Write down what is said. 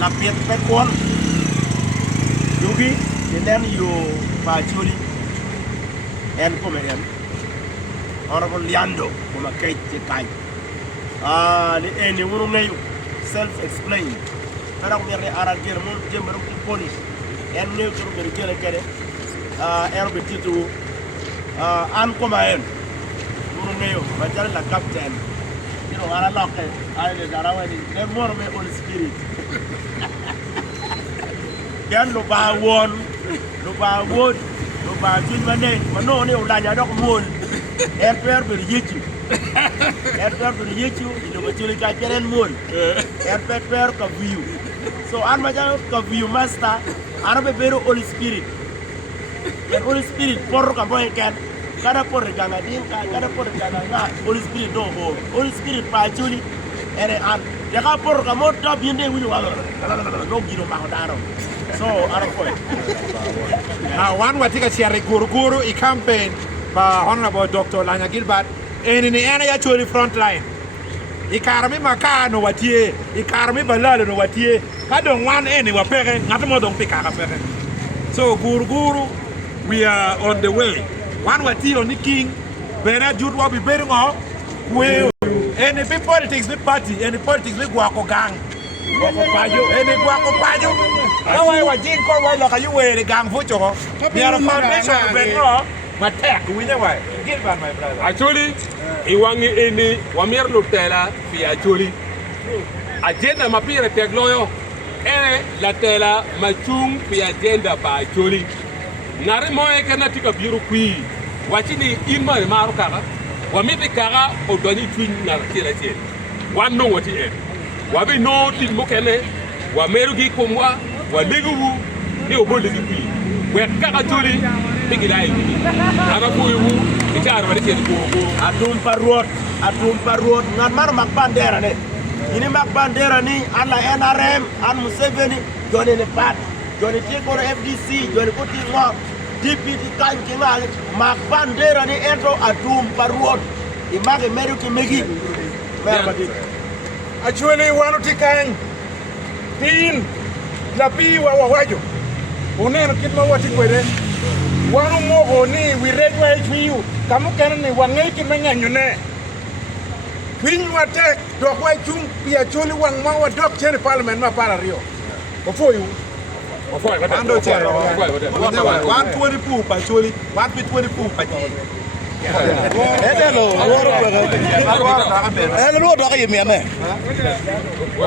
la pièce per con yugi then you actually and comedian honorable Liando kuma kai ce kai ni eni wuru ngayu self explain kada ko yerde aral gel mon jembaru ko police en ne ko be gele kede erbe titu an koma en wuru ngayu ba jare la captain you know ara lokke ay le garawani le mor me on spirit yan lo ba won lo ba tuj mane mano ne ulanya dok mol er per ber yichu ilo ko chuli ka keren mol er per ka view so an ma ja ka view master ara be bero holy spirit and holy spirit por ka boy kan kada por ganga din ka kada por ganga na holy spirit do ho holy spirit pa chuli ere an ya ka por ka mo ta binde wini wala no giro ma daro so ara ko now one watika chiari guru I campaign by Honorable Dr. Lanya Gilbert and in the area actually front line ikarami makano watie ikarami balalo no watie ka don wan eni wa pere ngatomo don pikara pere so guru we are on the way one watie on the king bena jude wa be bering off we any big politics big party any politics big wako gang wako pajo any wako pajo awai wajin ko wai lo kayu we gang fucho ko biara foundation benno matek winya wai Gilbert my brother actually iwangi ini wamier lutela fi actually agenda mapire tegloyo la tela machung fi agenda ba actually nare moye kana tika biru kui wachini imma maru kaka wamiti kaka odoni twin na tira tira wano wati wabi no tin mokene wameru gi komwa waleguwu ni obole kui wet kaka actually bigilai ana kuyu itar wadi ken ko atum parrot ngan mar mak bandera ne ini mak bandera ni ala NRM an Museveni joni ne pat joni ti ko FDC joni ko ti ngok DPT kan ki mak bandera ni ento atum parrot image meru ki megi mermati actually wanu tikang tin la pi wa wajo uneno kitma wati kwere wanu mogo ni we read right for you kamu kana ni wangai ki menyanyo ne twin watek dok wai chung pia choli wang ma wa dok chen parliament ma para rio before you ando chero 120 pu pa choli 120 pu pa edelo woro ba edelo do ka yemi ame